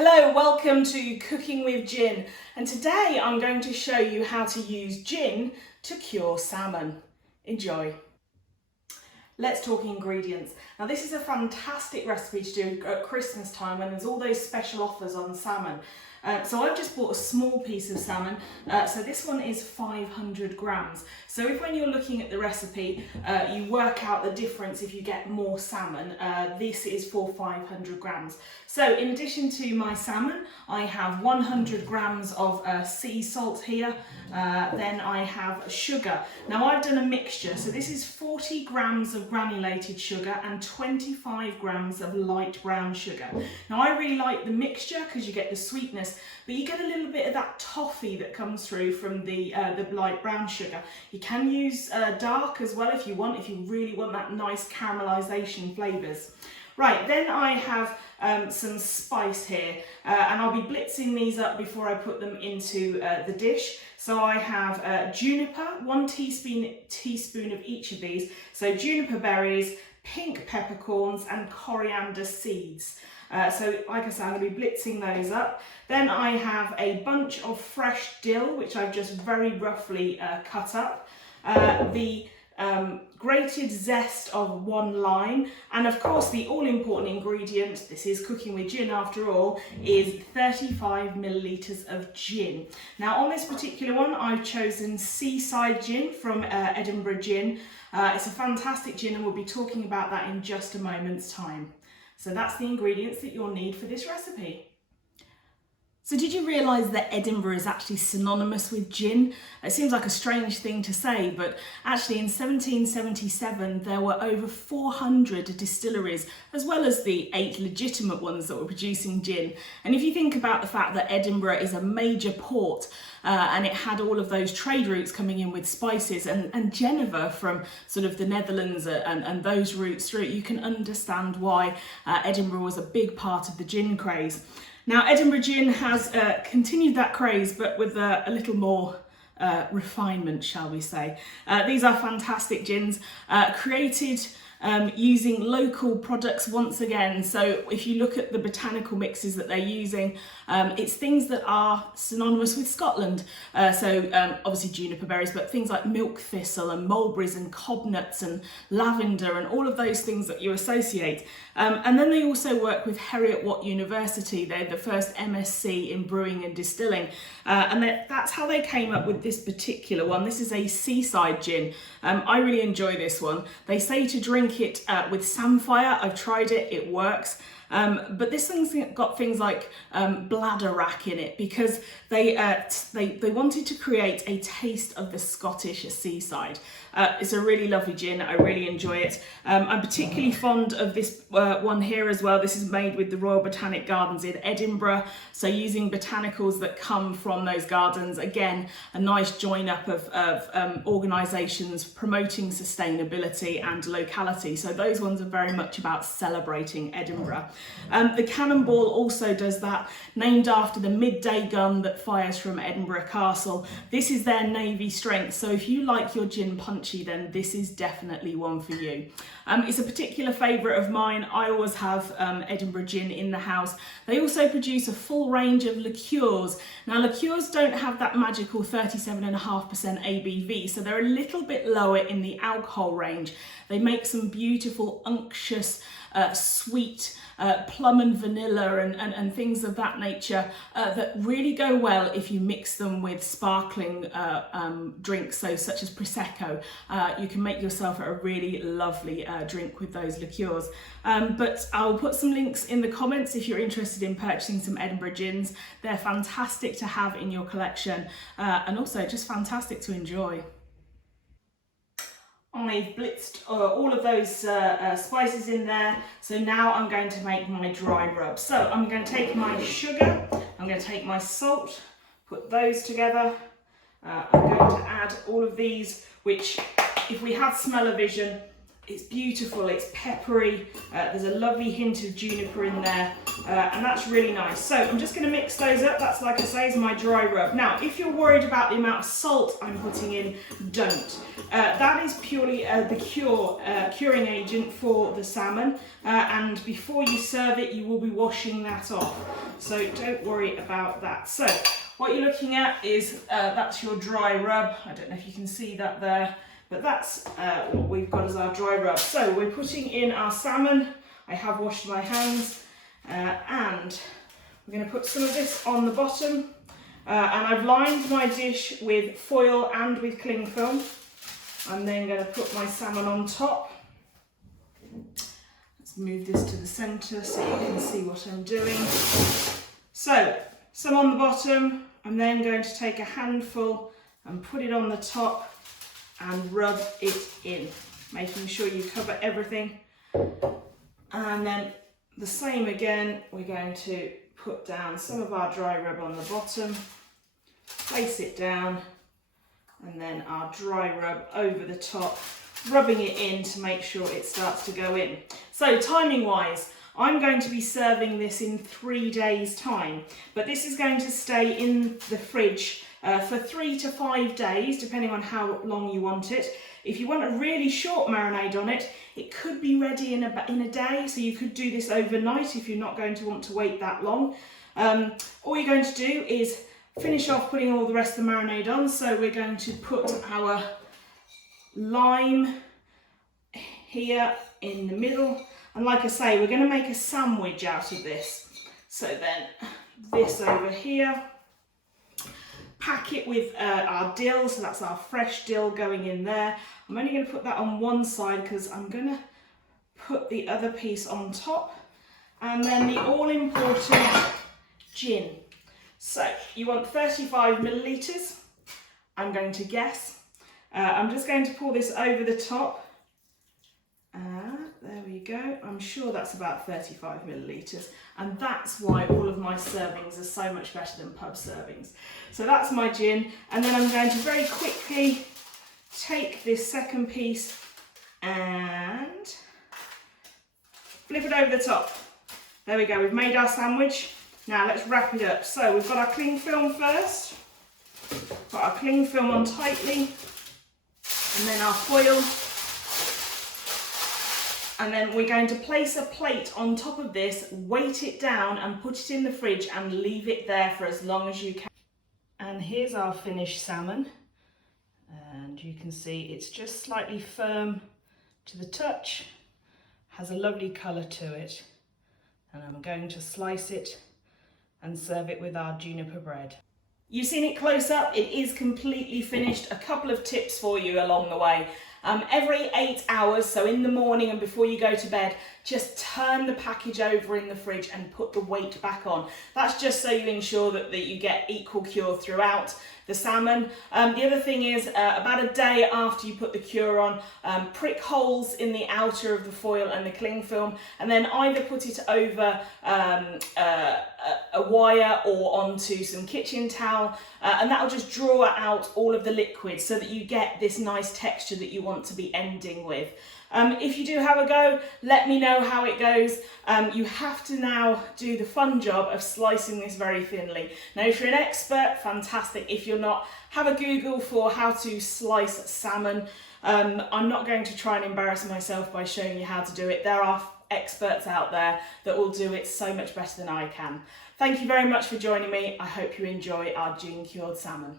Hello, welcome to Cooking with Gin, and today I'm going to show you how to use gin to cure salmon. Enjoy. Let's talk ingredients. Now this is a fantastic recipe to do at Christmas time when there's all those special offers on salmon. So I've just bought a small piece of salmon, so this one is 500 grams. So if when you're looking at the recipe, you work out the difference if you get more salmon, this is for 500 grams. So in addition to my salmon, I have 100 grams of sea salt here, then I have sugar. Now I've done a mixture, so this is 40 grams of granulated sugar and 25 grams of light brown sugar. Now I really like the mixture because you get the sweetness, but you get a little bit of that toffee that comes through from the light brown sugar. You can use dark as well if you want, if you really want that nice caramelisation flavours. Right, then I have some spice here, and I'll be blitzing these up before I put them into the dish. So I have juniper, 1 teaspoon of each of these. So juniper berries, pink peppercorns and coriander seeds. So like I said, I'm going to be blitzing those up. Then I have a bunch of fresh dill, which I've just very roughly cut up. The grated zest of 1 lime, and of course the all-important ingredient, this is cooking with gin after all, is 35 millilitres of gin. Now on this particular one I've chosen Seaside Gin from Edinburgh Gin. It's a fantastic gin and we'll be talking about that in just a moment's time. So that's the ingredients that you'll need for this recipe. So did you realise that Edinburgh is actually synonymous with gin? It seems like a strange thing to say, but actually in 1777 there were over 400 distilleries, as well as the 8 legitimate ones that were producing gin. And if you think about the fact that Edinburgh is a major port and it had all of those trade routes coming in with spices, and Geneva from sort of the Netherlands and those routes through, you can understand why Edinburgh was a big part of the gin craze. Now, Edinburgh Gin has continued that craze, but with a little more refinement, shall we say. These are fantastic gins, created using local products once again. So if you look at the botanical mixes that they're using, it's things that are synonymous with Scotland. Obviously juniper berries, but things like milk thistle and mulberries and cobnuts and lavender and all of those things that you associate. And then they also work with Heriot-Watt University. They're the first MSc in brewing and distilling. And that's how they came up with this particular one. This is a Seaside Gin. I really enjoy this one. They say to drink it with samphire. I've tried it, it works. But this thing's got things like bladder wrack in it because they wanted to create a taste of the Scottish seaside. It's a really lovely gin. I really enjoy it. I'm particularly fond of this one here as well. This is made with the Royal Botanic Gardens in Edinburgh. So using botanicals that come from those gardens. Again, a nice join up of organisations promoting sustainability and locality. So those ones are very much about celebrating Edinburgh. The Cannonball also does that, named after the midday gun that fires from Edinburgh Castle. This is their navy strength. So if you like your gin punchy, then this is definitely one for you. It's a particular favourite of mine. I always have Edinburgh Gin in the house. They also produce a full range of liqueurs. Now liqueurs don't have that magical 37.5% ABV, so they're a little bit lower in the alcohol range. They make some beautiful unctuous sweet plum and vanilla and things of that nature that really go well if you mix them with sparkling drinks, so such as Prosecco. You can make yourself a really lovely drink with those liqueurs. But I'll put some links in the comments if you're interested in purchasing some Edinburgh gins. They're fantastic to have in your collection and also just fantastic to enjoy. I've blitzed all of those spices in there, so now I'm going to make my dry rub. So I'm going to take my sugar, I'm going to take my salt, put those together. I'm going to add all of these, which if we had smell-o-vision, It's beautiful, it's peppery, there's a lovely hint of juniper in there, and that's really nice. So I'm just going to mix those up. That's, like I say, is my dry rub. Now, if you're worried about the amount of salt I'm putting in, don't. That is purely the curing agent for the salmon, and before you serve it, you will be washing that off. So don't worry about that. So what you're looking at is, that's your dry rub. I don't know if you can see that there. But that's what we've got as our dry rub. So we're putting in our salmon. I have washed my hands, and we're going to put some of this on the bottom. And I've lined my dish with foil and with cling film. I'm then going to put my salmon on top. Let's move this to the centre so you can see what I'm doing. So, some on the bottom. I'm then going to take a handful and put it on the top and rub it in, making sure you cover everything. And then the same again, we're going to put down some of our dry rub on the bottom, place it down, and then our dry rub over the top, rubbing it in to make sure it starts to go in. So timing wise, I'm going to be serving this in 3 days time, but this is going to stay in the fridge for 3 to 5 days, depending on how long you want it. If you want a really short marinade on it, it could be ready in a day, so you could do this overnight if you're not going to want to wait that long. All you're going to do is finish off putting all the rest of the marinade on. So we're going to put our lime here in the middle, and like I say, we're going to make a sandwich out of this. So then this over here. Pack it with our dill, so that's our fresh dill going in there. I'm only going to put that on one side because I'm going to put the other piece on top. And then the all-important gin. So you want 35 millilitres, I'm going to guess. I'm just going to pour this over the top. There we go. I'm sure that's about 35 millilitres, and that's why all of my servings are so much better than pub servings. So that's my gin, and then I'm going to very quickly take this second piece and flip it over the top. There we go, we've made our sandwich. Now let's wrap it up. So we've got our cling film first, got our cling film on tightly, and then our foil. And then we're going to place a plate on top of this, weight it down and put it in the fridge and leave it there for as long as you can. And here's our finished salmon. And you can see it's just slightly firm to the touch, has a lovely colour to it. And I'm going to slice it and serve it with our juniper bread. You've seen it close up, it is completely finished. A couple of tips for you along the way. Every 8 hours, so in the morning and before you go to bed, just turn the package over in the fridge and put the weight back on. That's just so you ensure that you get equal cure throughout the salmon. The other thing is, about a day after you put the cure on, prick holes in the outer of the foil and the cling film, and then either put it over a wire or onto some kitchen towel, and that will just draw out all of the liquid so that you get this nice texture that you want to be ending with. If you do have a go, let me know how it goes. You have to now do the fun job of slicing this very thinly. Now, if you're an expert, fantastic. If you're not, have a Google for how to slice salmon. I'm not going to try and embarrass myself by showing you how to do it. There are experts out there that will do it so much better than I can. Thank you very much for joining me. I hope you enjoy our gin cured salmon.